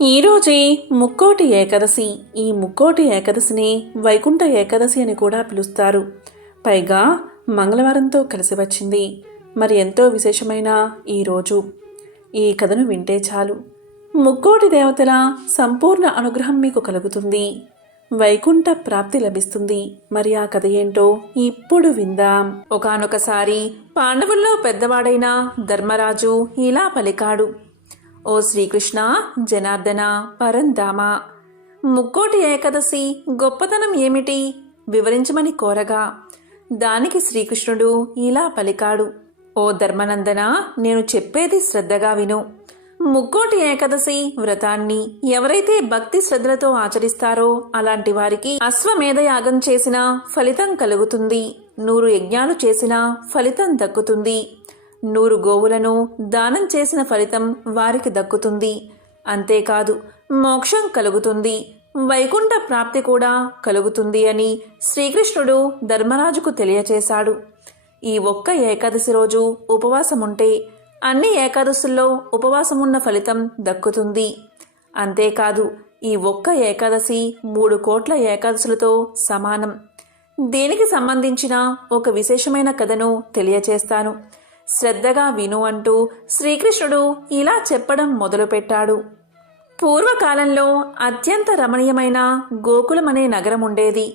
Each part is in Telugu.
ఈరోజే ముక్కోటి ఏకాదశి. ఈ ముక్కోటి ఏకాదశిని వైకుంఠ ఏకాదశి అని కూడా పిలుస్తారు. పైగా మంగళవారంతో కలిసి వచ్చింది. మరి ఎంతో విశేషమైన ఈరోజు ఈ కథను వింటే చాలు ముక్కోటి దేవతల సంపూర్ణ అనుగ్రహం మీకు కలుగుతుంది. వైకుంఠ ప్రాప్తి లభిస్తుంది. మరి ఆ కథ ఏంటో ఇప్పుడు విందాం. ఒకానొకసారి పాండవుల్లో పెద్దవాడైన ధర్మరాజు ఇలా పలికాడు. ఓ శ్రీకృష్ణ, జనార్దన, పరంధామ, ముక్కోటి ఏకాదశి గొప్పతనం ఏమిటి వివరించమని కోరగా దానికి శ్రీకృష్ణుడు ఇలా పలికాడు. ఓ ధర్మనందన, నేను చెప్పేది శ్రద్ధగా విను. ముక్కోటి ఏకాదశి వ్రతాన్ని ఎవరైతే భక్తి శ్రద్ధలతో ఆచరిస్తారో అలాంటి వారికి అశ్వమేధ యాగం చేసిన ఫలితం కలుగుతుంది. 100 యజ్ఞాలు చేసిన ఫలితం దక్కుతుంది. 100 గోవులను దానం చేసిన ఫలితం వారికి దక్కుతుంది. అంతేకాదు, మోక్షం కలుగుతుంది, వైకుంఠ ప్రాప్తి కూడా కలుగుతుంది అని శ్రీకృష్ణుడు ధర్మరాజుకు తెలియచేశాడు. ఈ ఒక్క ఏకాదశి రోజు ఉపవాసముంటే అన్ని ఏకాదశుల్లో ఉపవాసమున్న ఫలితం దక్కుతుంది. అంతేకాదు, ఈ ఒక్క ఏకాదశి 3 కోట్ల ఏకాదశులతో సమానం. దీనికి సంబంధించిన ఒక విశేషమైన కథను తెలియచేస్తాను. శ్రద్ధగా విను అంటూ శ్రీకృష్ణుడు ఇలా చెప్పడం మొదలుపెట్టాడు. పూర్వకాలంలో అత్యంత రమణీయమైన గోకులమనే నగరం ఉండేది.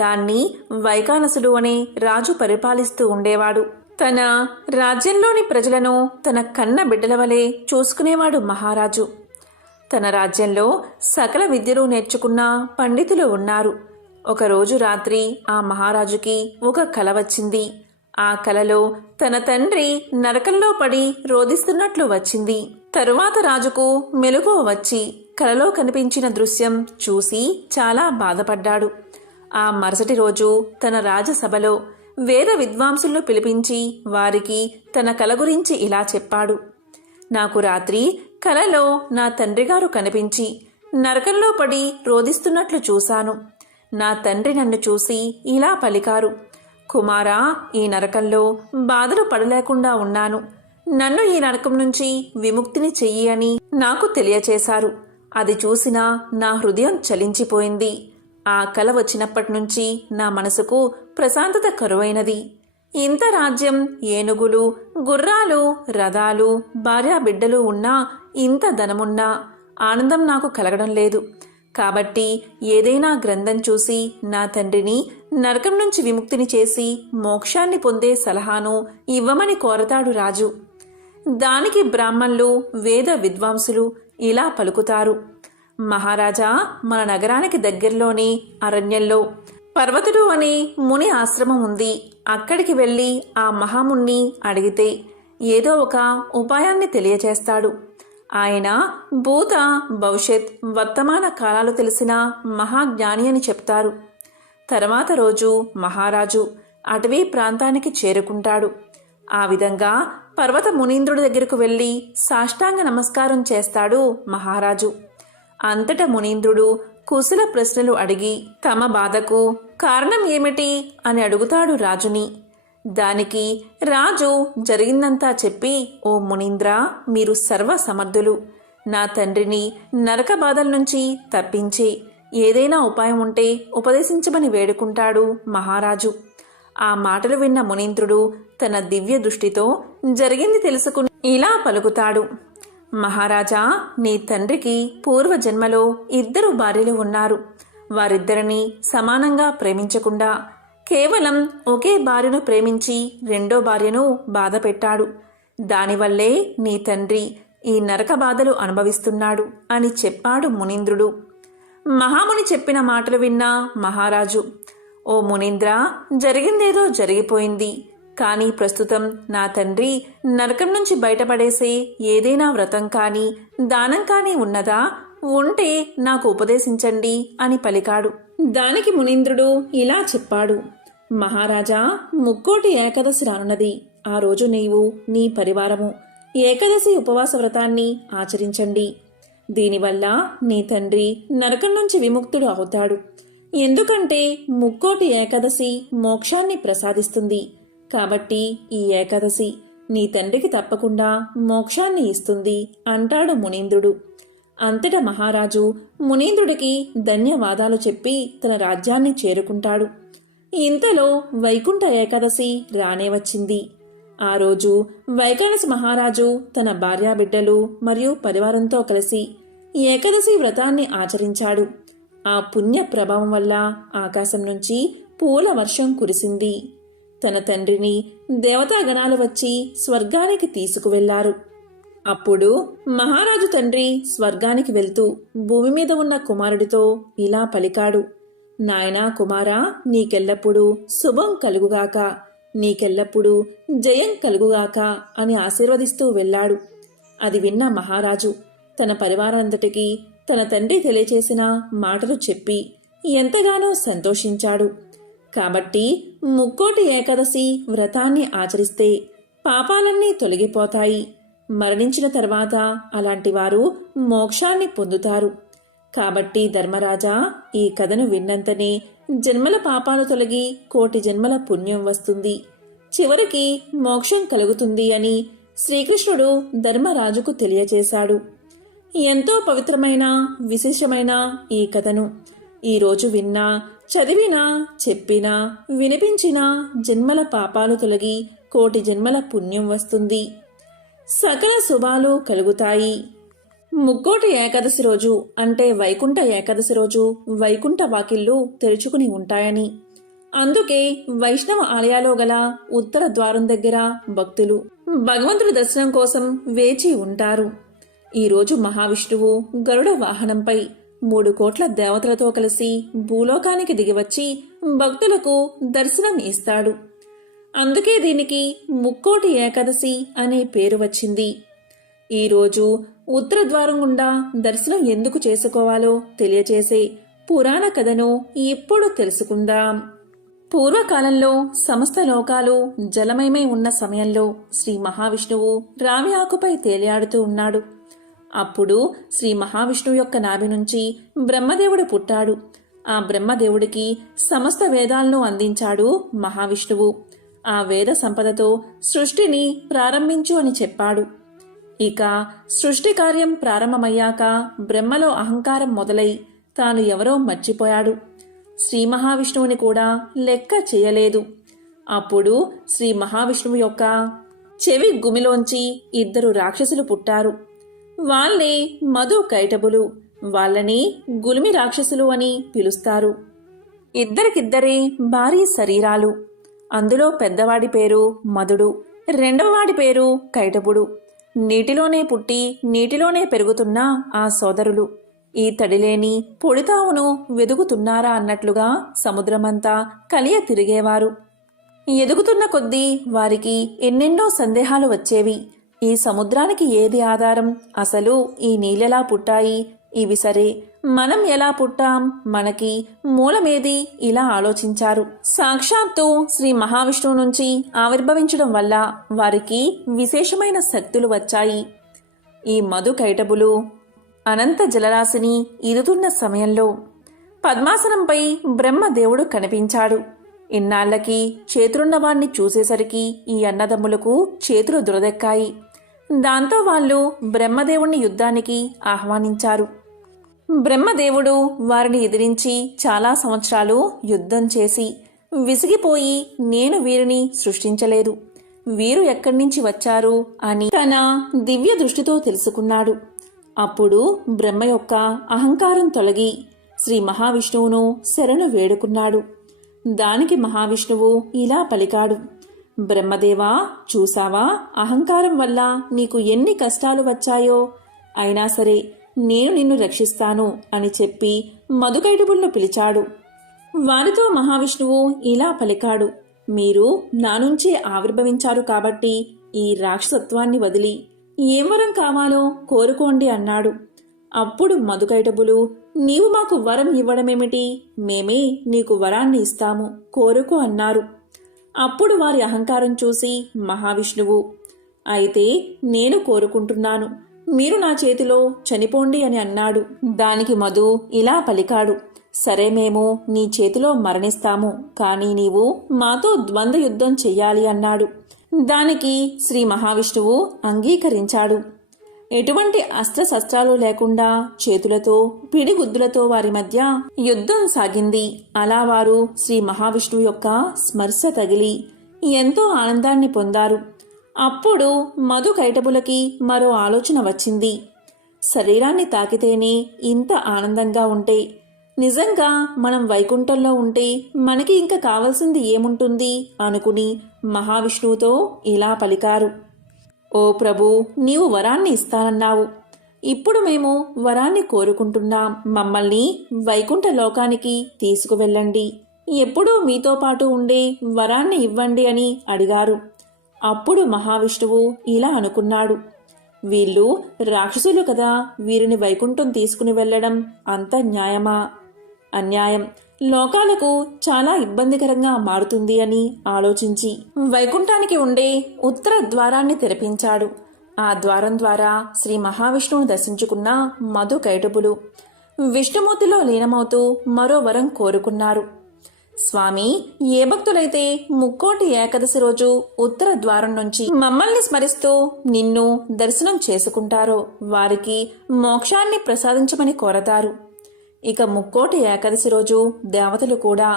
దాన్ని వైకానసుడు అనే రాజు పరిపాలిస్తూ ఉండేవాడు. తన రాజ్యంలోని ప్రజలను తన కన్న బిడ్డల వలె చూసుకునేవాడు మహారాజు. తన రాజ్యంలో సకల విద్యలు నేర్చుకున్న పండితులు ఉన్నారు. ఒకరోజు రాత్రి ఆ మహారాజుకి ఒక కల వచ్చింది. ఆ కలలో తన తండ్రి నరకంలో పడి రోదిస్తున్నట్లు వచ్చింది. తరువాత రాజుకు మెలకువ వచ్చి కలలో కనిపించిన దృశ్యం చూసి చాలా బాధపడ్డాడు. ఆ మరుసటి రోజు తన రాజసభలో వేద విద్వాంసులను పిలిపించి వారికి తన కల గురించి ఇలా చెప్పాడు. నాకు రాత్రి కలలో నా తండ్రిగారు కనిపించి నరకంలో పడి రోదిస్తున్నట్లు చూశాను. నా తండ్రి నన్ను చూసి ఇలా పలికారు. కుమారా, ఈ నరకంలో బాధలు పడలేకుండా ఉన్నాను. నన్ను ఈ నరకం నుంచి విముక్తిని చెయ్యి అని నాకు తెలియచేశారు. అది చూసినా నా హృదయం చలించిపోయింది. ఆ కల వచ్చినప్పటి నుంచి నా మనసుకు ప్రశాంతత కరువైనది. ఇంత రాజ్యం, ఏనుగులు, గుర్రాలు, రథాలు, భార్యాబిడ్డలు ఉన్నా, ఇంత ధనమున్నా ఆనందం నాకు కలగడం లేదు. కాబట్టి ఏదైనా గ్రంథం చూసి నా తండ్రిని నరకం నుంచి విముక్తిని చేసి మోక్షాన్ని పొందే సలహాను ఇవ్వమని కోరతాడు రాజు. దానికి బ్రాహ్మణులు, వేద విద్వాంసులు ఇలా పలుకుతారు. మహారాజా, మన నగరానికి దగ్గరలోని అరణ్యంలో పర్వతుడు అనే ముని ఆశ్రమం ఉంది. అక్కడికి వెళ్ళి ఆ మహాముని అడిగితే ఏదో ఒక ఉపాయాన్ని తెలియచేస్తాడు. ఆయన భూత, భవిష్యత్, వర్తమాన కాలాలు తెలిసిన మహాజ్ఞాని అని చెప్తారు. తర్వాత రోజు మహారాజు అటవీ ప్రాంతానికి చేరుకుంటాడు. ఆ విధంగా పర్వత మునీంద్రుడి దగ్గరకు వెళ్ళి సాష్టాంగ నమస్కారం చేస్తాడు మహారాజు. అంతటా మునీంద్రుడు కుశల ప్రశ్నలు అడిగి తమ బాధకు కారణం ఏమిటి అని అడుగుతాడు రాజుని. దానికి రాజు జరిగిందంతా చెప్పి, ఓ మునీంద్ర, మీరు సర్వ సమర్థులు. నా తండ్రిని నరక బాధల నుంచి తప్పించి ఏదైనా ఉపాయం ఉంటే ఉపదేశించమని వేడుకుంటాడు మహారాజు. ఆ మాటలు విన్న మునీంద్రుడు తన దివ్య దృష్టితో జరిగింది తెలుసుకుని ఇలా పలుకుతాడు. మహారాజా, నీ తండ్రికి పూర్వజన్మలో 2 భార్యలు ఉన్నారు. వారిద్దరిని సమానంగా ప్రేమించకుండా కేవలం ఒకే భార్యను ప్రేమించి 2వ భార్యను బాధ పెట్టాడు. దానివల్లే నీ తండ్రి ఈ నరక బాధలు అనుభవిస్తున్నాడు అని చెప్పాడు మునీంద్రుడు. మహాముని చెప్పిన మాటలు విన్న మహారాజు, ఓ మునీంద్ర, జరిగిందేదో జరిగిపోయింది. కానీ ప్రస్తుతం నా తండ్రి నరకం నుంచి బయటపడేసే ఏదైనా వ్రతం కానీ దానం కానీ ఉన్నదా? ఉంటే నాకు ఉపదేశించండి అని పలికాడు. దానికి మునీంద్రుడు ఇలా చెప్పాడు. మహారాజా, ముక్కోటి ఏకాదశి రానున్నది. ఆ రోజు నీవు, నీ పరివారము ఏకాదశి ఉపవాస వ్రతాన్ని ఆచరించండి. దీనివల్ల నీ తండ్రి నరకం నుంచి విముక్తుడు అవుతాడు. ఎందుకంటే ముక్కోటి ఏకాదశి మోక్షాన్ని ప్రసాదిస్తుంది. కాబట్టి ఈ ఏకాదశి నీ తండ్రికి తప్పకుండా మోక్షాన్ని ఇస్తుంది అంటాడు మునీంద్రుడు. అంతటా మహారాజు మునీంద్రుడికి ధన్యవాదాలు చెప్పి తన రాజ్యాన్ని చేరుకుంటాడు. ఇంతలో వైకుంఠ ఏకాదశి రానే వచ్చింది. ఆ రోజు వైకానసి మహారాజు తన భార్యాబిడ్డలు మరియు పరివారంతో కలిసి ఏకాదశి వ్రతాన్ని ఆచరించాడు. ఆ పుణ్య ప్రభావం వల్ల ఆకాశం నుంచి పూల వర్షం కురిసింది. తన తండ్రిని దేవతాగణాలు వచ్చి స్వర్గానికి తీసుకువెళ్లారు. అప్పుడు మహారాజు తండ్రి స్వర్గానికి వెళ్తూ భూమి మీద ఉన్న కుమారుడితో ఇలా పలికాడు: నాయనా కుమారా, నీకెల్లప్పుడూ శుభం కలుగుగాక, నీకెల్లప్పుడూ జయం కలుగుగాక అని ఆశీర్వదిస్తూ వెళ్ళాడు. అది విన్న మహారాజు తన పరివారానంతటికీ తన తండ్రి తెలియచేసిన మాటలు చెప్పి ఎంతగానో సంతోషించాడు. కాబట్టి ముక్కోటి ఏకాదశి వ్రతాన్ని ఆచరిస్తే పాపాలన్నీ తొలగిపోతాయి. మరణించిన తర్వాత అలాంటి వారు మోక్షాన్ని పొందుతారు. కాబట్టి ధర్మరాజా, ఈ కథను విన్నంతనే జన్మల పాపాలు తొలగి కోటి జన్మల పుణ్యం వస్తుంది, చివరికి మోక్షం కలుగుతుంది అని శ్రీకృష్ణుడు ధర్మరాజుకు తెలియచేశాడు. ఎంతో పవిత్రమైన విశేషమైన ఈ కథను ఈరోజు విన్నా, చదివినా, చెప్పినా, వినిపించినా జన్మల పాపాలు తొలగి కోటి జన్మల పుణ్యం వస్తుంది, సకల శుభాలు కలుగుతాయి. ముక్కోటి ఏకాదశి రోజు అంటే వైకుంఠ ఏకాదశి రోజు వైకుంఠ వాకిళ్లు తెరుచుకుని ఉంటాయని, అందుకే వైష్ణవ ఆలయాలో గల ఉత్తర ద్వారం దగ్గర భక్తులు భగవంతుడి దర్శనం కోసం వేచి ఉంటారు. ఈరోజు మహావిష్ణువు గరుడ వాహనంపై 3 కోట్ల దేవతలతో కలిసి భూలోకానికి దిగివచ్చి భక్తులకు దర్శనం ఇస్తాడు. అందుకే దీనికి ముక్కోటి ఏకాదశి అనే పేరు వచ్చింది. ఈరోజు ఉత్తర ద్వారం గుండా దర్శనం ఎందుకు చేసుకోవాలో తెలియచేసే పురాణ కథను ఇప్పుడు తెలుసుకుందాం. పూర్వకాలంలో సమస్త లోకాలు జలమయమై ఉన్న సమయంలో శ్రీ మహావిష్ణువు రావి ఆకుపై తేలియాడుతూ ఉన్నాడు. అప్పుడు శ్రీ మహావిష్ణువు యొక్క నాభి నుంచి బ్రహ్మదేవుడు పుట్టాడు. ఆ బ్రహ్మదేవుడికి సమస్త వేదాలను అందించాడు మహావిష్ణువు. ఆ వేద సంపదతో సృష్టిని ప్రారంభించు అని చెప్పాడు. ఇక సృష్టి కార్యం ప్రారంభమయ్యాక బ్రహ్మలో అహంకారం మొదలై తాను ఎవరో మర్చిపోయాడు. శ్రీ మహావిష్ణువుని కూడా లెక్క చేయలేదు. అప్పుడు శ్రీ మహావిష్ణువు యొక్క చెవి గుమిలోంచి 2 రాక్షసులు పుట్టారు. వాళ్ళే మధు కైటబులు. వాళ్ళని గులిమి రాక్షసులు అని పిలుస్తారు. ఇద్దరికిద్దరే భారీ శరీరాలు. అందులో పెద్దవాడి పేరు మధుడు, రెండవవాడి పేరు కైటబుడు. నీటిలోనే పుట్టి నీటిలోనే పెరుగుతున్న ఆ సోదరులు ఈ తడిలేని పొడితావును వెదుగుతున్నారా అన్నట్లుగా సముద్రమంతా కలియ తిరిగేవారు. ఎదుగుతున్న కొద్దీ వారికి ఎన్నెన్నో సందేహాలు వచ్చేవి. ఈ సముద్రానికి ఏది ఆధారం? అసలు ఈ నీళ్ళెలా పుట్టాయి? ఇవి సరే, మనం ఎలా పుట్టాం? మనకి మూలమేది? ఇలా ఆలోచించారు. సాక్షాత్తు శ్రీ మహావిష్ణువు నుంచి ఆవిర్భవించడం వల్ల వారికి విశేషమైన శక్తులు వచ్చాయి. ఈ మధు కైటబులు అనంత జలరాశిని ఈదుతున్న సమయంలో పద్మాసనంపై బ్రహ్మదేవుడు కనిపించాడు. ఇన్నాళ్లకి చేతులున్నవాణ్ణి చూసేసరికి ఈ అన్నదమ్ములకు చేతులు దురదెక్కాయి. దాంతో వాళ్ళు బ్రహ్మదేవుణ్ణి యుద్ధానికి ఆహ్వానించారు. బ్రహ్మదేవుడు వారిని ఎదిరించి చాలా సంవత్సరాలు యుద్ధం చేసి విసిగిపోయి, నేను వీరిని సృష్టించలేదు, వీరు ఎక్కడి నుంచి వచ్చారు అని తన దివ్య దృష్టితో తెలుసుకున్నాడు. అప్పుడు బ్రహ్మ యొక్క అహంకారం తొలగి శ్రీ మహావిష్ణువును శరణు వేడుకున్నాడు. దానికి మహావిష్ణువు ఇలా పలికాడు: బ్రహ్మదేవా, చూసావా, అహంకారం వల్ల నీకు ఎన్ని కష్టాలు వచ్చాయో, అయినా సరే నేను నిన్ను రక్షిస్తాను అని చెప్పి మధుకైటబులను పిలిచాడు. వారితో మహావిష్ణువు ఇలా పలికాడు: మీరు నా నుంచే ఆవిర్భవించారు కాబట్టి ఈ రాక్షసత్వాన్ని వదిలి ఏం వరం కావాలో కోరుకోండి అన్నాడు. అప్పుడు మధుకైటబులు, నీవు మాకు వరం ఇవ్వడమేమిటి? మేమే నీకు వరాన్ని ఇస్తాము, కోరుకో అన్నారు. అప్పుడు వారి అహంకారం చూసి మహావిష్ణువు, అయితే నేను కోరుకుంటున్నాను, మీరు నా చేతిలో చనిపోండి అని అన్నాడు. దానికి మధు ఇలా పలికాడు: సరే, మేము నీ చేతిలో మరణిస్తాము, కానీ నీవు మాతో ద్వంద్వ యుద్ధం చెయ్యాలి అన్నాడు. దానికి శ్రీ మహావిష్ణువు అంగీకరించాడు. ఎటువంటి అస్త్రశస్త్రాలు లేకుండా చేతులతో పిడిగుద్దులతో వారి మధ్య యుద్ధం సాగింది. అలా వారు శ్రీ మహావిష్ణువు యొక్క స్పర్శ తగిలి ఎంతో ఆనందాన్ని పొందారు. అప్పుడు మధు కైటబులకి మరో ఆలోచన వచ్చింది. శరీరాన్ని తాకితేనే ఇంత ఆనందంగా ఉంటే నిజంగా మనం వైకుంఠంలో ఉంటే మనకి ఇంకా కావలసింది ఏముంటుంది అనుకుని మహావిష్ణువుతో ఇలా పలికారు. ఓ ప్రభు, నీవు వరాన్ని ఇస్తానన్నావు. ఇప్పుడు మేము వరాన్ని కోరుకుంటున్నాం. మమ్మల్ని వైకుంఠ లోకానికి తీసుకువెళ్ళండి. ఎప్పుడూ మీతో పాటు ఉండే వరాన్ని ఇవ్వండి అని అడిగారు. అప్పుడు మహావిష్ణువు ఇలా అనుకున్నాడు, వీళ్ళు రాక్షసులు కదా, వీరిని వైకుంఠం తీసుకుని వెళ్ళడం అంత న్యాయమా? అన్యాయం. లోకాలకు చాలా ఇబ్బందికరంగా మారుతుంది అని ఆలోచించి వైకుంఠానికి ఉండే ఉత్తర ద్వారాన్ని తెరిపించాడు. ఆ ద్వారం ద్వారా శ్రీ మహావిష్ణువును దర్శించుకున్న మధు కైటబులు విష్ణుమూర్తిలో లీనమవుతూ మరో వరం కోరుకున్నారు. స్వామి, ఏ భక్తులైతే ముక్కోటి ఏకాదశి రోజు ఉత్తర ద్వారం నుంచి మమ్మల్ని స్మరిస్తూ నిన్ను దర్శనం చేసుకుంటారో వారికి మోక్షాన్ని ప్రసాదించమని కోరతారు. ఇక ముక్కోటి ఏకాదశి రోజు దేవతలు కూడా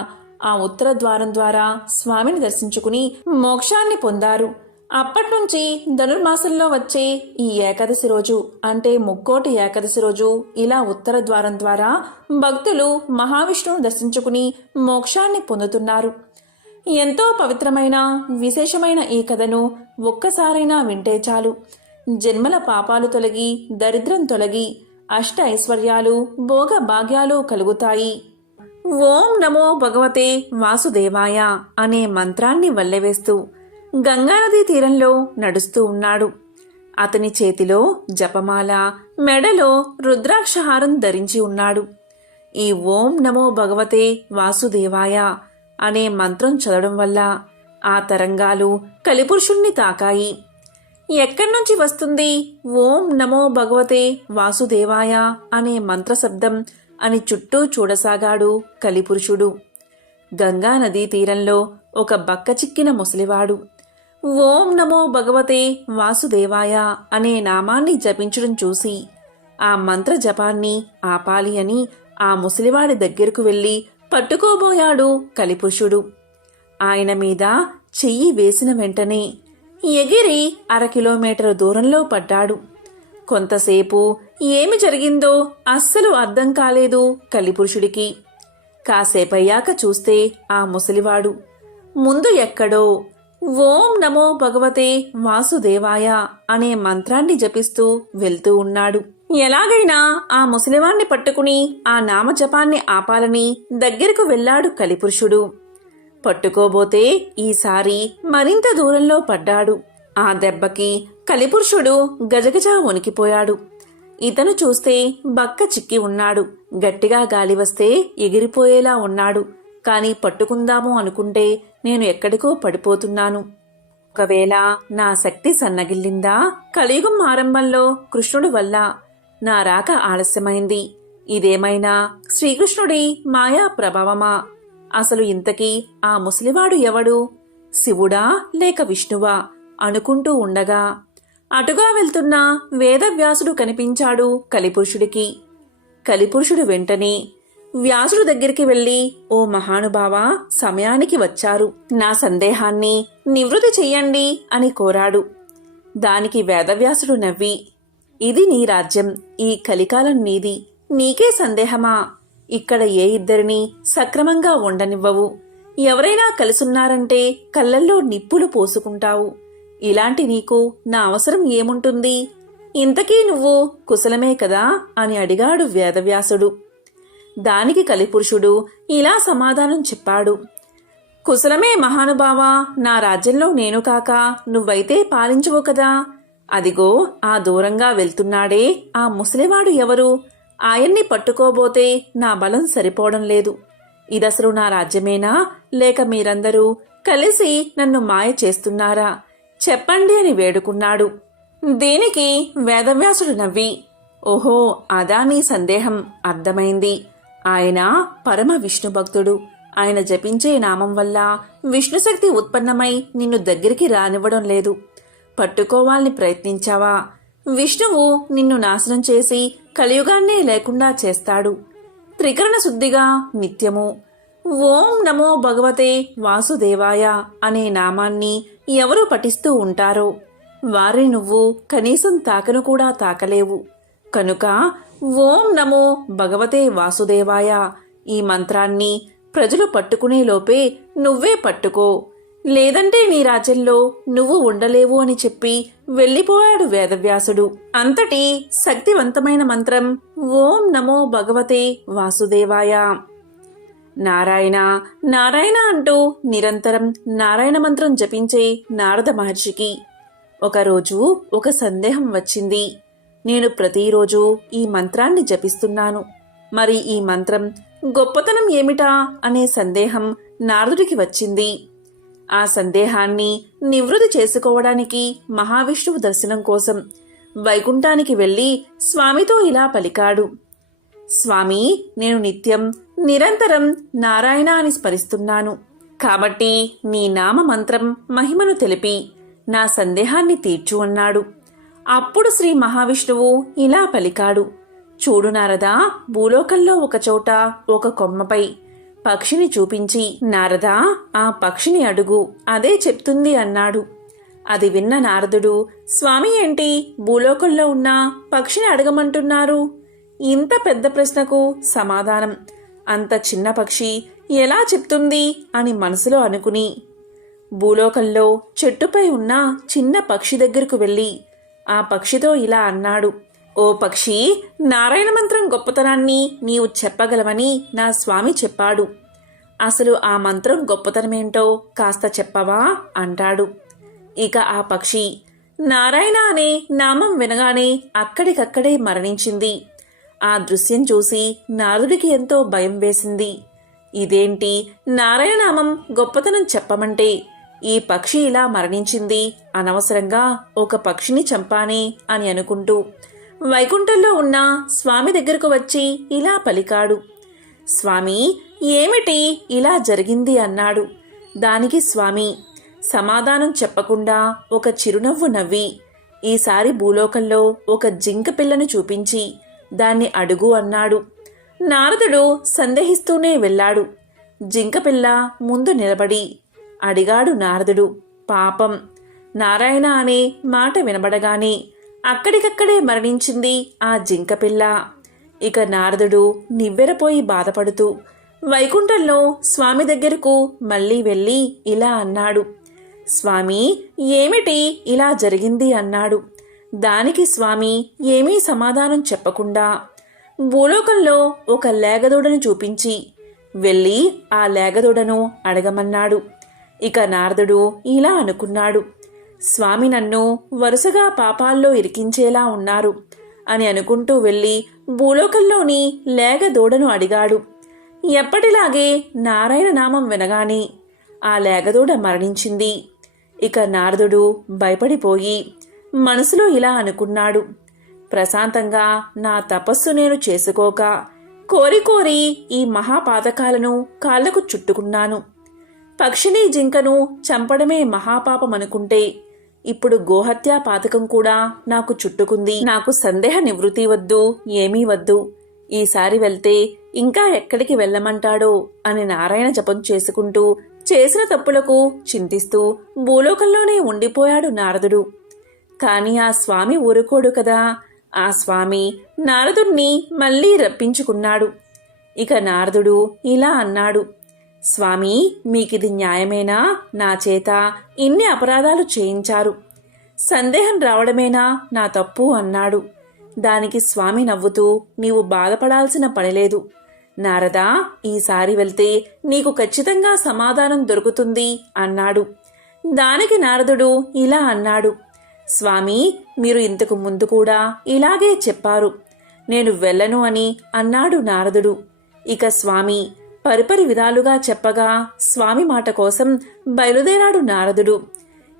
ఆ ఉత్తర ద్వారం ద్వారా స్వామిని దర్శించుకుని మోక్షాన్ని పొందారు. అప్పట్నుంచి ధనుర్మాసంలో వచ్చే ఈ ఏకాదశి రోజు అంటే ముక్కోటి ఏకాదశి రోజు ఇలా ఉత్తర ద్వారం ద్వారా భక్తులు మహావిష్ణువును దర్శించుకుని మోక్షాన్ని పొందుతున్నారు. ఎంతో పవిత్రమైన విశేషమైన ఈ కథను ఒక్కసారైనా వింటే చాలు. జన్మల పాపాలు తొలగి దరిద్రం తొలగి అష్ట ఐశ్వర్యాలు భోగ భాగ్యాలు కలుగుతాయి. ఓం నమో భగవతే వాసుదేవాయ అనే మంత్రాన్ని వల్లెవేస్తూ గంగానదీ తీరంలో నడుస్తూ ఉన్నాడు. అతని చేతిలో జపమాల, మెడలో రుద్రాక్షహారం ధరించి ఉన్నాడు. ఈ ఓం నమో భగవతే వాసుదేవాయ అనే మంత్రం చదవడం వల్ల ఆ తరంగాలు కలిపురుషుణ్ణి తాకాయి. ఎక్కడ్నుంచి వస్తుంది ఓం నమో భగవతే వాసుదేవాయ అనే మంత్రశబ్దం అని చుట్టూ చూడసాగాడు కలిపురుషుడు. గంగా నదీ తీరంలో ఒక బక్కచిక్కిన ముసలివాడు ఓం నమో భగవతే వాసుదేవాయ అనే నామాన్ని జపించడం చూసి ఆ మంత్ర జపాన్ని ఆపాలి అని ఆ ముసలివాడి దగ్గరకు వెళ్లి పట్టుకోబోయాడు కలిపురుషుడు. ఆయన మీద చెయ్యి వేసిన వెంటనే ఎగిరి 1/2 కిలోమీటరు దూరంలో పడ్డాడు. కొంతసేపు ఏమి జరిగిందో అస్సలు అర్థం కాలేదు కలిపురుషుడికి. కాసేపయ్యాక చూస్తే ఆ ముసలివాడు ముందు ఎక్కడో ఓం నమో భగవతే వాసుదేవాయ అనే మంత్రాన్ని జపిస్తూ వెళ్తూ ఉన్నాడు. ఎలాగైనా ఆ ముసలివాణ్ణి పట్టుకుని ఆ నామజపాన్ని ఆపాలని దగ్గరకు వెళ్లాడు కలిపురుషుడు. పట్టుకోబోతే ఈసారి మరింత దూరంలో పడ్డాడు. ఆ దెబ్బకి కలిపురుషుడు గజగజా వణికిపోయాడు. ఇతను చూస్తే బక్క చిక్కి ఉన్నాడు. గట్టిగా గాలి వస్తే ఎగిరిపోయేలా ఉన్నాడు. కాని పట్టుకుందాము అనుకుంటే నేను ఎక్కడికో పడిపోతున్నాను. ఒకవేళ నా శక్తి సన్నగిల్లిందా? కలియుగం ఆరంభంలో కృష్ణుడి వల్ల నా రాక ఆలస్యమైంది. ఇదేమైనా శ్రీకృష్ణుడి మాయా ప్రభావమా? అసలు ఇంతకీ ఆ ముసలివాడు ఎవడు? శివుడా లేక విష్ణువా అనుకుంటూ ఉండగా అటుగా వెళ్తున్న వేదవ్యాసుడు కనిపించాడు కలిపురుషుడికి. కలిపురుషుడు వెంటనే వ్యాసుడు దగ్గరికి వెళ్లి, ఓ మహానుభావా, సమయానికి వచ్చారు. నా సందేహాన్ని నివృత్తి చెయ్యండి అని కోరాడు. దానికి వేదవ్యాసుడు నవ్వి, ఇది నీ రాజ్యం, ఈ కలికాలం నీది, నీకే సందేహమా? ఇక్కడ ఏ ఇద్దరిని సక్రమంగా ఉండనివ్వవు. ఎవరైనా కలిసున్నారంటే కళ్ళల్లో నిప్పులు పోసుకుంటావు. ఇలాంటి నీకు నా అవసరం ఏముంటుంది? ఇంతకీ నువ్వు కుశలమే కదా అని అడిగాడు వేదవ్యాసుడు. దానికి కలిపురుషుడు ఇలా సమాధానం చెప్పాడు. కుశలమే మహానుభావా, నా రాజ్యంలో నేను కాక నువ్వైతే పాలించవు కదా. అదిగో ఆ దూరంగా వెళ్తున్నాడే ఆ ముసలివాడు ఎవరు? ఆయన్ని పట్టుకోబోతే నా బలం సరిపోవడం లేదు. ఇదసలు నా రాజ్యమేనా లేక మీరందరూ కలిసి నన్ను మాయ చేస్తున్నారా? చెప్పండి అని వేడుకున్నాడు. దీనికి వేదవ్యాసుడు నవ్వి, ఓహో, అదా నీ సందేహం, అర్థమైంది. ఆయన పరమ విష్ణు భక్తుడు. ఆయన జపించే నామం వల్ల విష్ణుశక్తి ఉత్పన్నమై నిన్ను దగ్గరికి రానివ్వడం లేదు. పట్టుకోవాలని ప్రయత్నించావా? విష్ణువు నిన్ను నాశనం చేసి కలియుగాన్నే లేకుండా చేస్తాడు. త్రికరణ శుద్ధిగా నిత్యము ఓం నమో భగవతే వాసుదేవాయ అనే నామాన్ని ఎవరు పఠిస్తూ ఉంటారో వారిని నువ్వు కనీసం తాకను కూడా తాకలేవు. కనుక ఓం నమో భగవతే వాసుదేవాయ ఈ మంత్రాన్ని ప్రజలు పట్టుకునే లోపే నువ్వే పట్టుకో, లేదంటే నీ రాజ్యంలో నువ్వు ఉండలేవు అని చెప్పి వెళ్ళిపోయాడు వేదవ్యాసుడు. అంతటి శక్తివంతమైన మంత్రం ఓం నమో భగవతే వాసుదేవాయ. నారాయణ నారాయణ అంటూ నిరంతరం నారాయణ మంత్రం జపించే నారద మహర్షికి ఒకరోజు ఒక సందేహం వచ్చింది. నేను ప్రతిరోజు ఈ మంత్రాన్ని జపిస్తున్నాను, మరి ఈ మంత్రం గొప్పతనం ఏమిటా అనే సందేహం నారదుడికి వచ్చింది. ఆ సందేహాన్ని నివృత్తి చేసుకోవడానికి మహావిష్ణువు దర్శనం కోసం వైకుంఠానికి వెళ్లి స్వామితో ఇలా పలికాడు. స్వామి, నేను నిత్యం నిరంతరం నారాయణ అని స్మరిస్తున్నాను, కాబట్టి నీ నామ మంత్రం మహిమను తెలిపి నా సందేహాన్ని తీర్చు అన్నాడు. అప్పుడు శ్రీ మహావిష్ణువు ఇలా పలికాడు. చూడు నారదా, భూలోకంలో ఒకచోట ఒక కొమ్మపై పక్షిని చూపించి, నారదా ఆ పక్షిని అడుగు, అదే చెప్తుంది అన్నాడు. అది విన్న నారదుడు, స్వామి ఏంటి భూలోకంలో ఉన్న పక్షిని అడగమంటున్నారు? ఇంత పెద్ద ప్రశ్నకు సమాధానం అంత చిన్న పక్షి ఎలా చెప్తుంది అని మనసులో అనుకుని భూలోకంలో చెట్టుపై ఉన్న చిన్న పక్షి దగ్గరకు వెళ్ళి ఆ పక్షితో ఇలా అన్నాడు. ఓ పక్షి, నారాయణ మంత్రం గొప్పతనాన్ని నీవు చెప్పగలవని నా స్వామి చెప్పాడు. అసలు ఆ మంత్రం గొప్పతనమేంటో కాస్త చెప్పవా అంటాడు. ఇక ఆ పక్షి నారాయణ అనే నామం వినగానే అక్కడికక్కడే మరణించింది. ఆ దృశ్యం చూసి నారదుడికి ఎంతో భయం వేసింది. ఇదేంటి, నారాయణ నామం గొప్పతనం చెప్పమంటే ఈ పక్షి ఇలా మరణించింది, అనవసరంగా ఒక పక్షిని చంపానే అని అనుకుంటూ వైకుంఠంలో ఉన్న స్వామి దగ్గరకు వచ్చి ఇలా పలికాడు. స్వామి, ఏమిటి ఇలా జరిగింది అన్నాడు. దానికి స్వామి సమాధానం చెప్పకుండా ఒక చిరునవ్వు నవ్వి ఈసారి భూలోకంలో ఒక జింక పిల్లను చూపించి దాన్ని అడుగు అన్నాడు. నారదుడు సందేహిస్తూనే వెళ్ళాడు. జింకపిల్ల ముందు నిలబడి అడిగాడు నారదుడు. పాపం, నారాయణ అనే మాట వినబడగానే అక్కడికక్కడే మరణించింది ఆ జింకపిల్ల. ఇక నారదుడు నివ్వెరపోయి బాధపడుతూ వైకుంఠంలో స్వామి దగ్గరకు మళ్ళీ వెళ్ళి ఇలా అన్నాడు. స్వామి, ఏమిటి ఇలా జరిగింది అన్నాడు. దానికి స్వామి ఏమీ సమాధానం చెప్పకుండా భూలోకంలో ఒక లేగదూడను చూపించి వెళ్ళి ఆ లేగదూడను అడగమన్నాడు. ఇక నారదుడు ఇలా అనుకున్నాడు. స్వామి నన్ను వరుసగా పాపాల్లో ఇరికించేలా ఉన్నారు అని అనుకుంటూ వెళ్ళి భూలోకంలోని లేగదూడను అడిగాడు. ఎప్పటిలాగే నారాయణ నామం వినగానే ఆ లేగదూడ మరణించింది. ఇక నారదుడు భయపడిపోయి మనసులో ఇలా అనుకున్నాడు. ప్రశాంతంగా నా తపస్సు నేను చేసుకోక కోరి కోరి ఈ మహాపాతకాలను కాళ్లకు చుట్టుకున్నాను. పక్షిని జింకను చంపడమే మహాపాపమనుకుంటే ఇప్పుడు గోహత్యా పాతకం కూడా నాకు చుట్టుకుంది. నాకు సందేహ నివృత్తి వద్దు, ఏమీ వద్దు. ఈసారి వెళ్తే ఇంకా ఎక్కడికి వెళ్ళమంటాడో అని నారాయణ జపం చేసుకుంటూ చేసిన తప్పులకు చింతిస్తూ భూలోకంలోనే ఉండిపోయాడు నారదుడు. కాని ఆ స్వామి ఊరుకోడు కదా. ఆ స్వామి నారదుణ్ణి మళ్లీ రప్పించుకున్నాడు. ఇక నారదుడు ఇలా అన్నాడు. స్వామి, మీకిది న్యాయమేనా? నా చేత ఇన్ని అపరాధాలు చేయించారు, సందేహం రావడమేనా నా తప్పు అన్నాడు. దానికి స్వామి నవ్వుతూ, నీవు బాధపడాల్సిన పనిలేదు నారదా, ఈసారి వెళ్తే నీకు ఖచ్చితంగా సమాధానం దొరుకుతుంది అన్నాడు. దానికి నారదుడు ఇలా అన్నాడు. స్వామి, మీరు ఇంతకు ముందు కూడా ఇలాగే చెప్పారు, నేను వెళ్ళను అని అన్నాడు నారదుడు. ఇక స్వామి పరిపరి విధాలుగా చెప్పగా స్వామి మాట కోసం బయలుదేరాడు నారదుడు.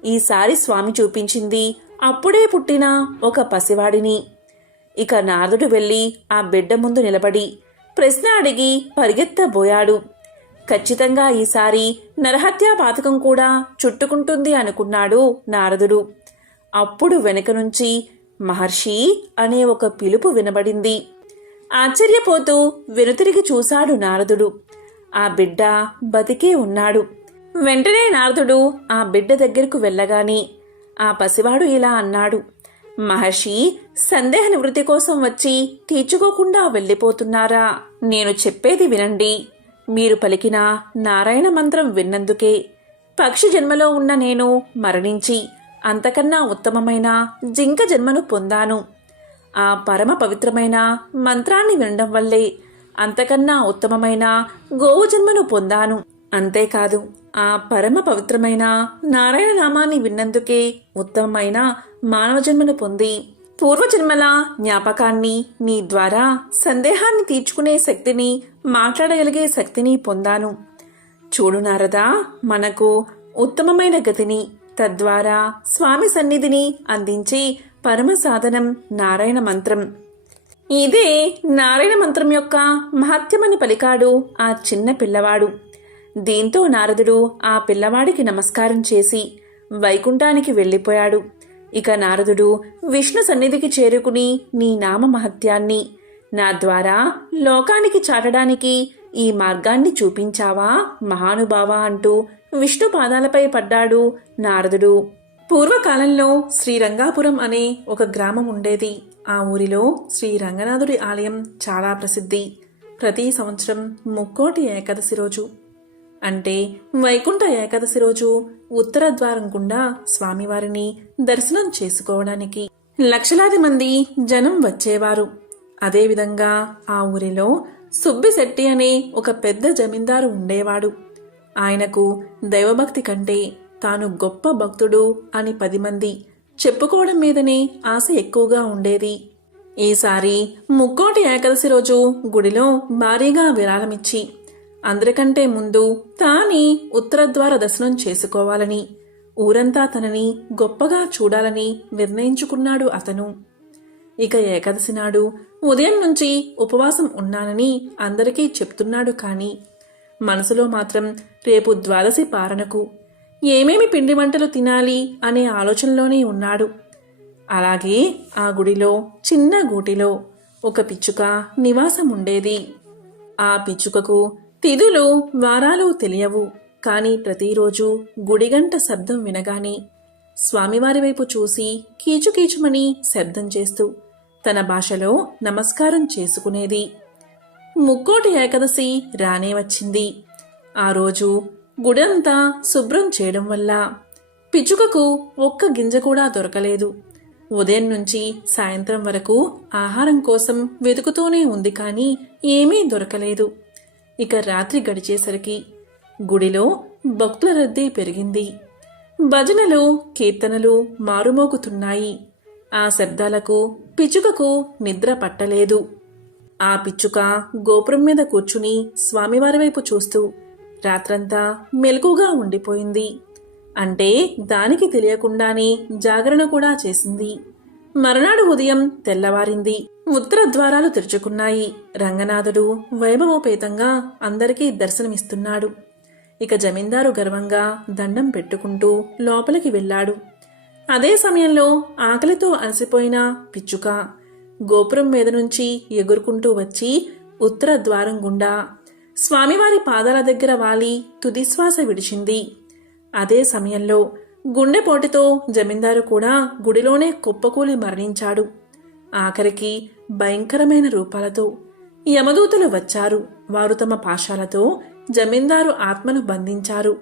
ఈసారి స్వామి చూపించింది అప్పుడే పుట్టిన ఒక పసివాడిని. ఇక నారదుడు వెళ్ళి ఆ బిడ్డ ముందు నిలబడి ప్రశ్న అడిగి పరిగెత్తబోయాడు. ఖచ్చితంగా ఈసారి నరహత్యా పాతకం కూడా చుట్టుకుంటుంది అనుకున్నాడు నారదుడు. అప్పుడు వెనుక నుంచి మహర్షి అనే ఒక పిలుపు వినబడింది. ఆశ్చర్యపోతూ వెనుతిరిగి చూశాడు నారదుడు. ఆ బిడ్డ బతికే ఉన్నాడు. వెంటనే నారదుడు ఆ బిడ్డ దగ్గరకు వెళ్ళగానే ఆ పసివాడు ఇలా అన్నాడు: మహర్షి, సందేహ నివృత్తి కోసం వచ్చి తీర్చుకోకుండా వెళ్ళిపోతున్నారా? నేను చెప్పేది వినండి. మీరు పలికిన నారాయణ మంత్రం విన్నందుకే పక్షి జన్మలో ఉన్న నేను మరణించి అంతకన్నా ఉత్తమమైన జింక జన్మను పొందాను. ఆ పరమ పవిత్రమైన మంత్రాన్ని వినడం వల్లే అంతకన్నా ఉత్తమమైన గోవు జన్మను పొందాను. అంతేకాదు, ఆ పరమ పవిత్రమైన నారాయణ నామాన్ని విన్నందుకే ఉత్తమమైన మానవ జన్మను పొంది పూర్వజన్మల జ్ఞాపకాన్ని, నీ ద్వారా సందేహాన్ని తీర్చుకునే శక్తిని, మాట్లాడగలిగే శక్తిని పొందాను. చూడు నారదా, మనకు ఉత్తమమైన గతిని, తద్వారా స్వామి సన్నిధిని అందించే పరమ సాధనం నారాయణ మంత్రం. ఇదే నారాయణ మంత్రం యొక్క మహత్యమని పలికాడు ఆ చిన్న పిల్లవాడు. దీంతో నారదుడు ఆ పిల్లవాడికి నమస్కారం చేసి వైకుంఠానికి వెళ్ళిపోయాడు. ఇక నారదుడు విష్ణు సన్నిధికి చేరుకుని, నీ నామ మహత్యాన్ని నా ద్వారా లోకానికి చాటడానికి ఈ మార్గాన్ని చూపించావా మహానుభావా అంటూ విష్ణు పాదాలపై పడ్డాడు నారదుడు. పూర్వకాలంలో శ్రీరంగాపురం అనే ఒక గ్రామం ఉండేది. ఆ ఊరిలో శ్రీ రంగనాథుడి ఆలయం చాలా ప్రసిద్ధి. ప్రతి సంవత్సరం ముక్కోటి ఏకాదశి రోజు, అంటే వైకుంఠ ఏకాదశి రోజు ఉత్తర ద్వారం గుండా స్వామివారిని దర్శనం చేసుకోవడానికి లక్షలాది మంది జనం వచ్చేవారు. అదేవిధంగా ఆ ఊరిలో సుబ్బిశెట్టి అనే ఒక పెద్ద జమీందారు ఉండేవాడు. ఆయనకు దైవభక్తి కంటే తాను గొప్ప భక్తుడు అని 10 మంది చెప్పుకోవడం మీదనే ఆశ ఎక్కువగా ఉండేది. ఈసారి ముక్కోటి ఏకాదశి రోజు గుడిలో భారీగా విరాళమిచ్చి అందరికంటే ముందు తాని ఉత్తరద్వార దర్శనం చేసుకోవాలని, ఊరంతా తనని గొప్పగా చూడాలని నిర్ణయించుకున్నాడు అతను. ఇక ఏకాదశి నాడు ఉదయం నుంచి ఉపవాసం ఉన్నానని అందరికీ చెప్తున్నాడు. కాని మనసులో మాత్రం రేపు ద్వాదశి పారణకు ఏమేమి పిండి వంటలు తినాలి అనే ఆలోచనలోనే ఉన్నాడు. అలాగే ఆ గుడిలో చిన్న గూటిలో ఒక పిచ్చుక నివాసం ఉండేది. ఆ పిచ్చుకకు తిథులు వారాలు తెలియవు. కాని ప్రతిరోజు గుడిగంట శబ్దం వినగానే స్వామివారి వైపు చూసి కీచుకీచుమని శబ్దం చేస్తూ తన భాషలో నమస్కారం చేసుకునేది. ముక్కోటి ఏకాదశి రానే వచ్చింది. ఆ రోజు గుడంతా శుభ్రం చేయడం వల్ల పిచ్చుకకు ఒక్క గింజ కూడా దొరకలేదు. ఉదయం నుంచి సాయంత్రం వరకు ఆహారం కోసం వెతుకుతూనే ఉంది, కానీ ఏమీ దొరకలేదు. ఇక రాత్రి గడిచేసరికి గుడిలో భక్తుల రద్దీ పెరిగింది. భజనలు, కీర్తనలు మారుమోగుతున్నాయి. ఆ శబ్దాలకు పిచ్చుకకు నిద్ర పట్టలేదు. ఆ పిచ్చుక గోపురం మీద కూర్చుని స్వామివారి వైపు చూస్తూ రాత్రంతా మెలకుగా ఉండిపోయింది. అంటే దానికి తెలియకుండానే జాగరణ కూడా చేసింది. మరునాడు ఉదయం తెల్లవారింది. ఉత్తర ద్వారాలు తెరుచుకున్నాయి. రంగనాథుడు వైభవోపేతంగా అందరికీ దర్శనమిస్తున్నాడు. ఇక జమీందారు గర్వంగా దండం పెట్టుకుంటూ లోపలికి వెళ్ళాడు. అదే సమయంలో ఆకలితో అలసిపోయిన పిచ్చుక గోపురం మీద నుంచి ఎగురుకుంటూ వచ్చి ఉత్తర ద్వారం గుండా స్వామివారి పాదాల దగ్గర వాలి తుదిశ్వాస విడిచింది. అదే సమయంలో గుండెపోటుతో జమీందారు కూడా గుడిలోనే కుప్పకూలి మరణించాడు. ఆఖరికి భయంకరమైన రూపాలతో యమదూతలు వచ్చారు. వారు తమ పాశాలతో జమీందారు ఆత్మను బంధించారు.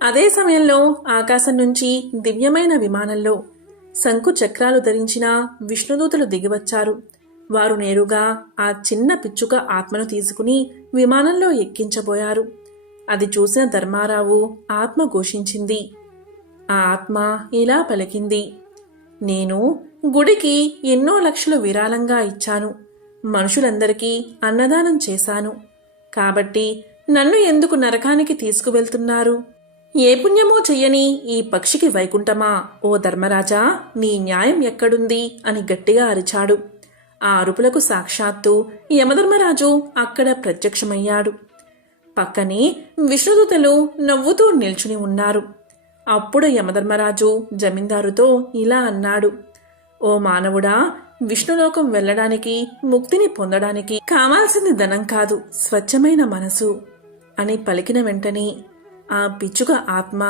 అదే సమయంలో ఆకాశం నుంచి దివ్యమైన విమానంలో శంకు చక్రాలు ధరించిన విష్ణుదూతలు దిగివచ్చారు. వారు నేరుగా ఆ చిన్న పిచ్చుక ఆత్మను తీసుకుని విమానంలో ఎక్కించబోయారు. అది చూసిన ధర్మారావు ఆత్మ ఘోషించింది. ఆ ఆత్మ ఇలా పలికింది: నేను గుడికి ఎన్నో లక్షలు విరాళంగా ఇచ్చాను. మనుషులందరికీ అన్నదానం చేశాను. కాబట్టి నన్ను ఎందుకు నరకానికి తీసుకువెళ్తున్నారు? ఏ పుణ్యమో చెయ్యని ఈ పక్షికి వైకుంఠమా? ఓ ధర్మరాజా, నీ న్యాయం ఎక్కడుంది అని గట్టిగా అరిచాడు. ఆ అరుపులకు సాక్షాత్తు యమధర్మరాజు అక్కడ ప్రత్యక్షమయ్యాడు. పక్కనే విష్ణుదూతలు నవ్వుతూ నిల్చుని ఉన్నారు. అప్పుడు యమధర్మరాజు జమీందారుతో ఇలా అన్నాడు: ఓ ఓ మానవుడా, విష్ణులోకం వెళ్ళడానికి, ముక్తిని పొందడానికి కావాల్సింది ధనం కాదు, స్వచ్ఛమైన మనసు అని పలికిన వెంటనే ఆ పిచ్చుక ఆత్మ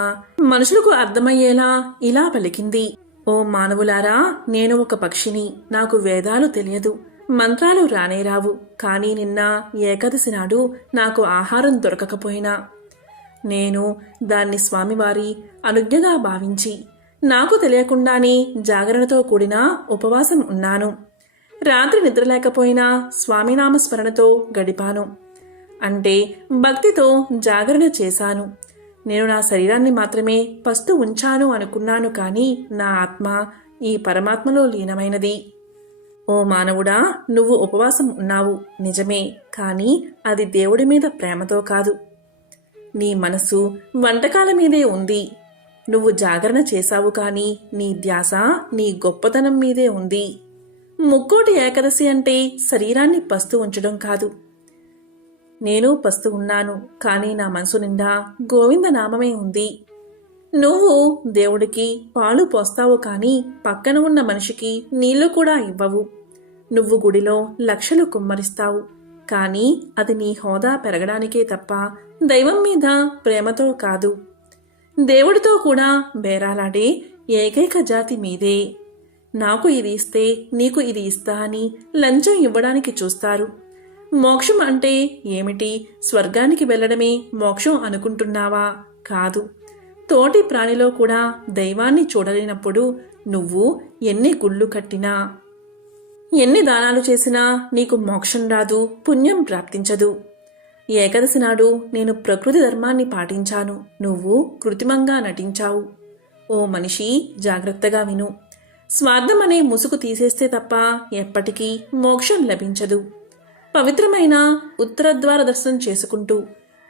మనుషులకు అర్థమయ్యేలా ఇలా పలికింది. ఓ మానవులారా, నేను ఒక పక్షిని. నాకు వేదాలు తెలియదు, మంత్రాలు రానేరావు. కానీ నిన్న ఏకాదశి నాడు నాకు ఆహారం దొరకకపోయినా నేను దాన్ని స్వామివారి అనుజ్ఞగా భావించి నాకు తెలియకుండానే జాగరణతో కూడిన ఉపవాసం ఉన్నాను. రాత్రి నిద్రలేకపోయినా స్వామినామస్మరణతో గడిపాను. అంటే భక్తితో జాగరణ చేశాను. నేను నా శరీరాన్ని మాత్రమే పస్తు ఉంచాను అనుకున్నాను, కానీ నా ఆత్మ ఈ పరమాత్మలో లీనమైనది. ఓ మానవుడా, నువ్వు ఉపవాసం ఉన్నావు నిజమే, కానీ అది దేవుడి మీద ప్రేమతో కాదు. నీ మనసు వంటకాల మీదే ఉంది. నువ్వు జాగరణ చేశావు, కానీ నీ ధ్యాస నీ గొప్పతనం మీదే ఉంది. ముక్కోటి ఏకాదశి అంటే శరీరాన్ని పస్తు ఉంచడం కాదు. నేను పస్తు ఉన్నాను, కానీ నా మనసు నిండా గోవింద నామమే ఉంది. నువ్వు దేవుడికి పాలు పోస్తావు, కానీ పక్కన ఉన్న మనిషికి నీళ్లు కూడా ఇవ్వవు. నువ్వు గుడిలో లక్షలు కుమ్మరిస్తావు, కానీ అది నీ హోదా పెరగడానికే తప్ప దైవం మీద ప్రేమతో కాదు. దేవుడితో కూడా బేరాలాడే ఏకైక జాతి మీదే. నాకు ఇది ఇస్తే నీకు ఇది ఇస్తా అని లంచం ఇవ్వడానికి చూస్తారు. మోక్షం అంటే ఏమిటి? స్వర్గానికి వెళ్ళడమే మోక్షం అనుకుంటున్నావా? కాదు. తోటి ప్రాణిలో కూడా దైవాన్ని చూడలేనప్పుడు నువ్వు ఎన్ని గుళ్ళు కట్టినా, ఎన్ని దానాలు చేసినా నీకు మోక్షం రాదు, పుణ్యం ప్రాప్తించదు. ఏకాదశి నాడు నేను ప్రకృతి ధర్మాన్ని పాటించాను, నువ్వు కృత్రిమంగా నటించావు. ఓ మనిషి, జాగ్రత్తగా విను. స్వార్థం అనే ముసుగు తీసేస్తే తప్ప ఎప్పటికీ మోక్షం లభించదు. పవిత్రమైన ఉత్తరద్వార దర్శనం చేసుకుంటూ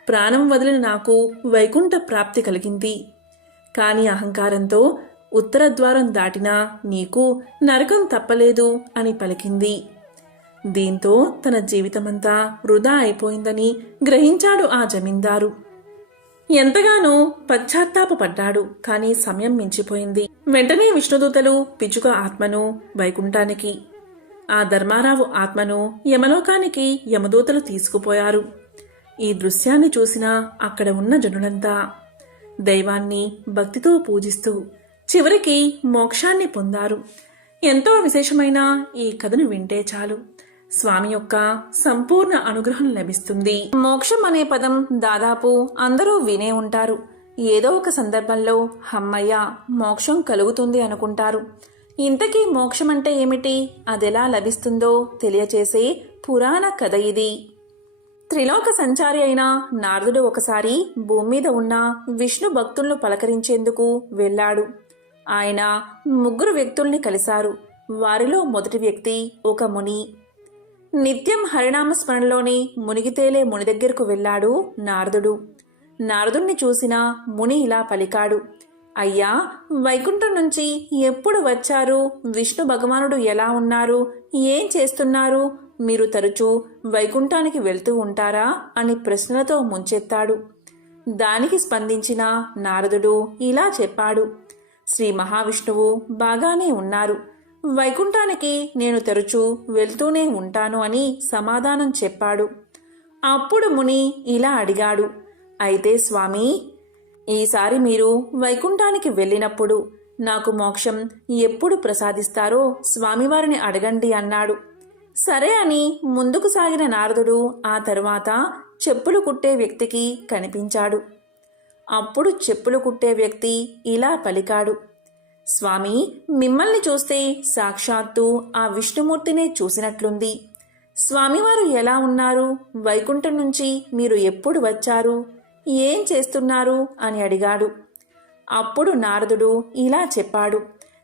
ప్రాణం వదిలిన నాకు వైకుంఠ ప్రాప్తి కలిగింది. కాని అహంకారంతో ఉత్తరద్వారం దాటినా నీకు నరకం తప్పలేదు అని పలికింది. దీంతో తన జీవితమంతా వృధా అయిపోయిందని గ్రహించాడు ఆ జమీందారు. ఎంతగానో పశ్చాత్తాపపడ్డాడు. కానీ సమయం మించిపోయింది. వెంటనే విష్ణుదూతలు పిచ్చుక ఆత్మను వైకుంఠానికి, ఆ ధర్మారావు ఆత్మను యమలోకానికి యమదూతలు తీసుకుపోయారు. ఈ దృశ్యాన్ని చూసిన అక్కడ ఉన్న జనులంతా దైవాన్ని భక్తితో పూజిస్తూ చివరికి మోక్షాన్ని పొందారు. ఎంతో విశేషమైన ఈ కథను వింటే చాలు స్వామి యొక్క సంపూర్ణ అనుగ్రహం లభిస్తుంది. మోక్షం అనే పదం దాదాపు అందరూ వినే ఉంటారు. ఏదో ఒక సందర్భంలో హమ్మయ్య మోక్షం కలుగుతుంది అనుకుంటారు. ఇంతకీ మోక్షం అంటే ఏమిటి, అదెలా లభిస్తుందో తెలియచేసే పురాణ కథ ఇది. త్రిలోక సంచారి అయిన నారదుడు ఒకసారి భూమి మీద ఉన్న విష్ణు భక్తులను పలకరించేందుకు వెళ్ళాడు. ఆయన 3 వ్యక్తుల్ని కలిశారు. వారిలో మొదటి వ్యక్తి ఒక ముని. నిత్యం హరినామస్మరణలోని మునిగితేలే ముని దగ్గరకు వెళ్ళాడు నారదుడు. నారదుణ్ణి చూసిన ముని ఇలా పలికాడు, అయ్యా, వైకుంఠం నుంచి ఎప్పుడు వచ్చారు? విష్ణు భగవానుడు ఎలా ఉన్నారు? ఏం చేస్తున్నారు? మీరు తరచూ వైకుంఠానికి వెళ్తూ ఉంటారా అని ప్రశ్నలతో ముంచెత్తాడు. దానికి స్పందించిన నారదుడు ఇలా చెప్పాడు, శ్రీ మహావిష్ణువు బాగానే ఉన్నారు. వైకుంఠానికి నేను తరచూ వెళ్తూనే ఉంటాను అని సమాధానం చెప్పాడు. అప్పుడు ముని ఇలా అడిగాడు, అయితే స్వామి, ఈసారి మీరు వైకుంఠానికి వెళ్ళినప్పుడు నాకు మోక్షం ఎప్పుడు ప్రసాదిస్తారో స్వామివారిని అడగండి అన్నాడు. సరే అని ముందుకు సాగిన నారదుడు ఆ తరువాత చెప్పులు కుట్టే వ్యక్తికి కనిపించాడు. అప్పుడు చెప్పులు కుట్టే వ్యక్తి ఇలా పలికాడు, స్వామి, మిమ్మల్ని చూస్తే సాక్షాత్తు ఆ విష్ణుమూర్తినే చూసినట్లుంది. స్వామివారు ఎలా ఉన్నారు? వైకుంఠం నుంచి మీరు ఎప్పుడు వచ్చారు? ఏం చేస్తున్నారు అని అడిగాడు. అప్పుడు నారదుడు ఇలా చెప్పాడు,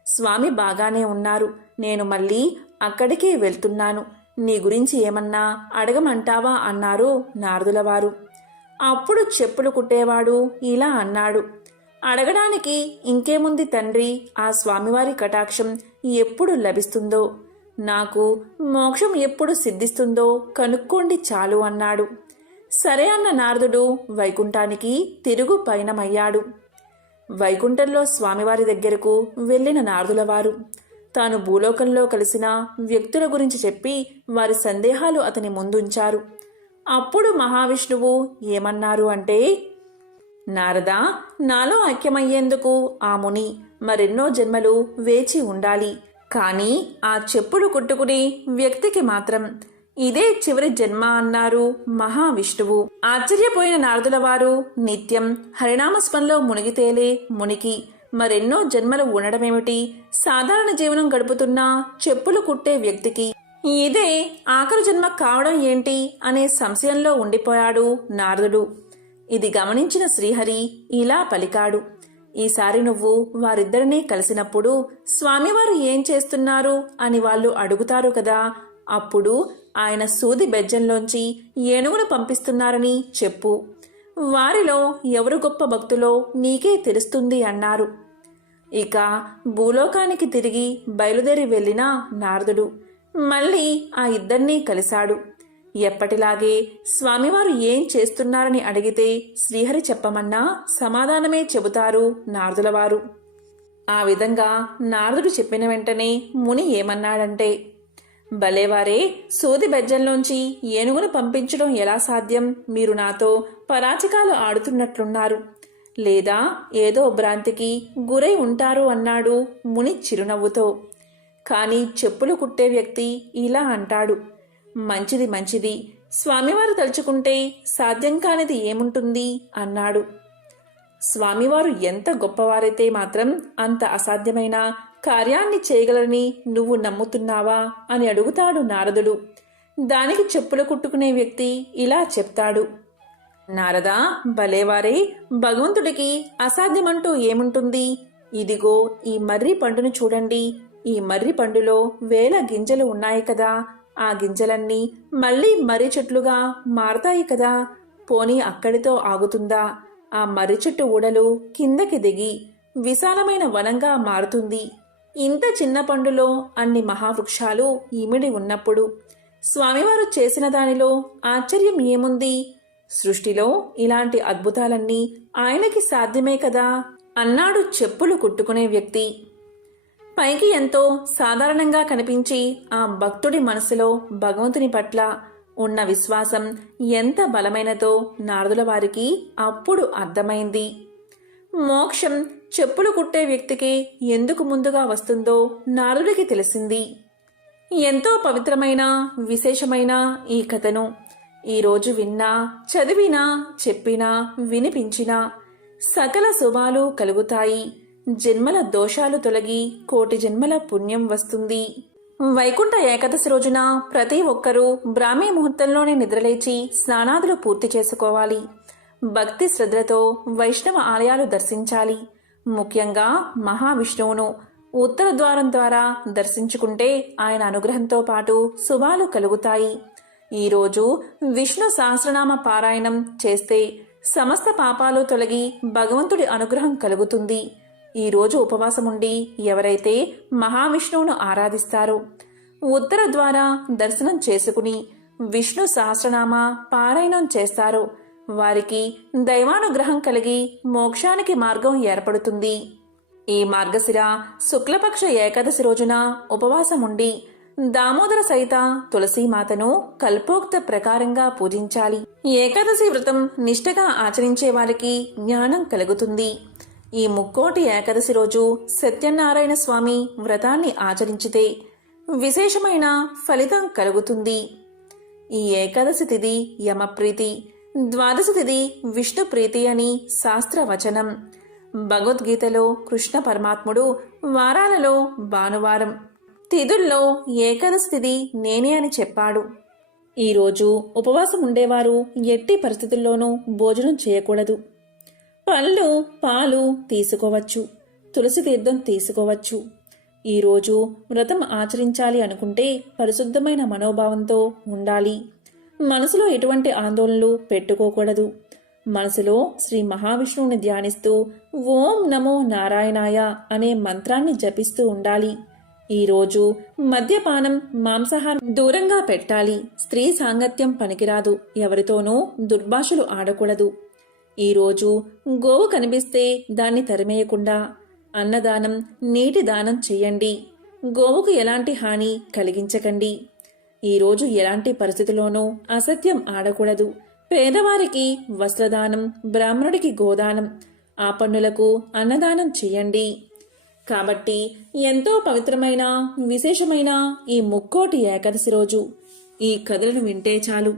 స్వామి బాగానే ఉన్నారు. నేను మళ్ళీ అక్కడికే వెళ్తున్నాను. నీ గురించి ఏమన్నా అడగమంటావా అన్నారు నారదులవారు. అప్పుడు చెప్పులు కుట్టేవాడు ఇలా అన్నాడు, అడగడానికి ఇంకేముంది తండ్రి, ఆ స్వామివారి కటాక్షం ఎప్పుడు లభిస్తుందో, నాకు మోక్షం ఎప్పుడు సిద్ధిస్తుందో కనుక్కోండి చాలు అన్నాడు. సరే అన్న నారదుడు వైకుంఠానికి తిరుగు పయనమయ్యాడు. వైకుంఠంలో స్వామివారి దగ్గరకు వెళ్ళిన నారదులవారు తాను భూలోకంలో కలిసిన వ్యక్తుల గురించి చెప్పి వారి సందేహాలు అతని ముందుంచారు. అప్పుడు మహావిష్ణువు ఏమన్నారు అంటే, నారదా, నాలో ఐక్యమయ్యేందుకు ఆ ముని మరెన్నో జన్మలు వేచి ఉండాలి. కానీ ఆ చెప్పులు కుట్టుకునే వ్యక్తికి మాత్రం ఇదే చివరి జన్మ అన్నారు మహావిష్ణువు. ఆశ్చర్యపోయిన నారదుల వారు నిత్యం హరినామస్మరణలో మునిగితేలే మునికి మరెన్నో జన్మలు ఉండడమేమిటి? సాధారణ జీవనం గడుపుతున్న చెప్పులు కుట్టే వ్యక్తికి ఇదే ఆఖరు జన్మ కావడం ఏంటి అనే సంశయంలో ఉండిపోయాడు నారదుడు. ఇది గమనించిన శ్రీహరి ఇలా పలికాడు, ఈసారి నువ్వు వారిద్దరినీ కలిసినప్పుడు స్వామివారు ఏం చేస్తున్నారు అని వాళ్ళు అడుగుతారు కదా, అప్పుడు ఆయన సూది బెజ్జంలోంచి ఏనుగును పంపిస్తున్నారని చెప్పు. వారిలో ఎవరు గొప్ప భక్తులో నీకే తెలుస్తుంది అన్నారు. ఇక భూలోకానికి తిరిగి బయలుదేరి వెళ్లిన నారదుడు మళ్ళీ ఆ ఇద్దరినీ కలిశాడు. ఎప్పటిలాగే స్వామివారు ఏం చేస్తున్నారని అడిగితే శ్రీహరి చెప్పమన్నా సమాధానమే చెబుతారు నారదులవారు. ఆ విధంగా నారదుడు చెప్పిన వెంటనే ముని ఏమన్నాడంటే, భలేవారే, సూది బెజ్జంలోంచి ఏనుగును పంపించడం ఎలా సాధ్యం? మీరు నాతో పరాచికాలు ఆడుతున్నట్లున్నారు, లేదా ఏదో భ్రాంతికి గురై ఉంటారు అన్నాడు ముని చిరునవ్వుతో. కాని చెప్పులు కుట్టే వ్యక్తి ఇలా అంటాడు, మంచిది మంచిది, స్వామివారు తలుచుకుంటే సాధ్యం కానిది ఏముంటుంది అన్నాడు. స్వామివారు ఎంత గొప్పవారైతే మాత్రం అంత అసాధ్యమైన కార్యాన్ని చేయగలరని నువ్వు నమ్ముతున్నావా అని అడుగుతాడు నారదుడు. దానికి చెప్పులు కుట్టుకునే వ్యక్తి ఇలా చెప్తాడు, నారదా, భలేవారే, భగవంతుడికి అసాధ్యమంటూ ఏముంటుంది? ఇదిగో ఈ మర్రి పండును చూడండి. ఈ మర్రి పండులో వేల గింజలు ఉన్నాయి కదా, ఆ గింజలన్నీ మళ్ళీ మర్రి చెట్లుగా మారతాయి కదా. పోనీ అక్కడితో ఆగుతుందా? ఆ మర్రి చెట్టు ఊడలు కిందకి దిగి విశాలమైన వనంగా మారుతుంది. ఇంత చిన్న పండులో అన్ని మహావృక్షాలు ఇమిడి ఉన్నప్పుడు స్వామివారు చేసిన దానిలో ఆశ్చర్యం ఏముంది? సృష్టిలో ఇలాంటి అద్భుతాలన్నీ ఆయనకి సాధ్యమే కదా అన్నాడు చెప్పులు కుట్టుకునే వ్యక్తి. పైకి ఎంతో సాధారణంగా కనిపించి ఆ భక్తుడి మనసులో భగవంతుని పట్ల ఉన్న విశ్వాసం ఎంత బలమైనదో నారదుల వారికి అప్పుడు అర్థమైంది. మోక్షం చెప్పులు కుట్టే వ్యక్తికి ఎందుకు ముందుగా వస్తుందో నారదుడికి తెలిసింది. ఎంతో పవిత్రమైన విశేషమైన ఈ కథను ఈరోజు విన్నా, చదివినా, చెప్పినా, వినిపించినా సకల శుభాలు కలుగుతాయి. జన్మల దోషాలు తొలగి కోటి జన్మల పుణ్యం వస్తుంది. వైకుంఠ ఏకాదశి రోజున ప్రతి ఒక్కరూ బ్రాహ్మీ ముహూర్తంలోనే నిద్రలేచి స్నానాదులు పూర్తి చేసుకోవాలి. భక్తి శ్రద్ధలతో వైష్ణవ ఆలయాలు దర్శించాలి. ముఖ్యంగా మహావిష్ణువును ఉత్తర ద్వారం ద్వారా దర్శించుకుంటే ఆయన అనుగ్రహంతో పాటు శుభాలు కలుగుతాయి. ఈరోజు విష్ణు సహస్రనామ పారాయణం చేస్తే సమస్త పాపాలు తొలగి భగవంతుడి అనుగ్రహం కలుగుతుంది. ఈరోజు ఉపవాసముండి ఎవరైతే మహావిష్ణువును ఆరాధిస్తారో, ఉత్తర ద్వారా దర్శనం చేసుకుని విష్ణు సహస్రనామ పారాయణం చేస్తారో వారికి దైవానుగ్రహం కలిగి మోక్షానికి మార్గం ఏర్పడుతుంది. ఈ మార్గశిర శుక్లపక్ష ఏకాదశి రోజున ఉపవాసముండి దామోదర సహిత తులసీమాతను కల్పోక్త ప్రకారంగా పూజించాలి. ఏకాదశి వ్రతం నిష్ఠగా ఆచరించే వారికి జ్ఞానం కలుగుతుంది. ఈ ముక్కోటి ఏకాదశి రోజు సత్యనారాయణ స్వామి వ్రతాన్ని ఆచరించితే విశేషమైన ఫలితం కలుగుతుంది. ఈ ఏకాదశి తిథి యమప్రీతి, ద్వాదశి తిథి విష్ణు ప్రీతి అని శాస్త్రవచనం. భగవద్గీతలో కృష్ణ పరమాత్ముడు వారాలలో భానువారం, తిథుల్లో ఏకాదశి తిథి నేనే అని చెప్పాడు. ఈరోజు ఉపవాసం ఉండేవారు ఎట్టి పరిస్థితుల్లోనూ భోజనం చేయకూడదు. పళ్ళు, పాలు తీసుకోవచ్చు, తులసి తీర్థం తీసుకోవచ్చు. ఈరోజు వ్రతం ఆచరించాలి అనుకుంటే పరిశుద్ధమైన మనోభావంతో ఉండాలి. మనసులో ఎటువంటి ఆందోళనలు పెట్టుకోకూడదు. మనసులో శ్రీ మహావిష్ణువుని ధ్యానిస్తూ ఓం నమో నారాయణాయ అనే మంత్రాన్ని జపిస్తూ ఉండాలి. ఈరోజు మద్యపానం, మాంసాహారం దూరంగా పెట్టాలి. స్త్రీ సాంగత్యం పనికిరాదు. ఎవరితోనూ దుర్భాషలు ఆడకూడదు. ఈరోజు గోవు కనిపిస్తే దాన్ని తరిమేయకుండా అన్నదానం, నీటి దానం చెయ్యండి. గోవుకు ఎలాంటి హాని కలిగించకండి. ఈరోజు ఎలాంటి పరిస్థితుల్లోనూ అసత్యం ఆడకూడదు. పేదవారికి వస్త్రదానం, బ్రాహ్మణుడికి గోదానం, ఆపన్నులకు అన్నదానం చేయండి. కాబట్టి ఎంతో పవిత్రమైన విశేషమైన ఈ ముక్కోటి ఏకాదశి రోజు ఈ కథలను వింటే చాలు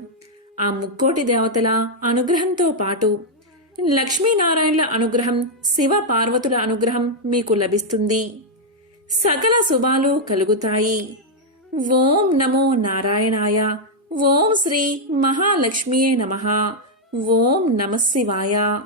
ఆ ముక్కోటి దేవతల అనుగ్రహంతో పాటు లక్ష్మీనారాయణుల అనుగ్రహం, శివ పార్వతుల అనుగ్రహం మీకు లభిస్తుంది. సకల శుభాలు కలుగుతాయి. ఓం నమో నారాయణాయ. ఓం శ్రీ మహాలక్ష్మియే నమః. ఓం నమః శివాయ.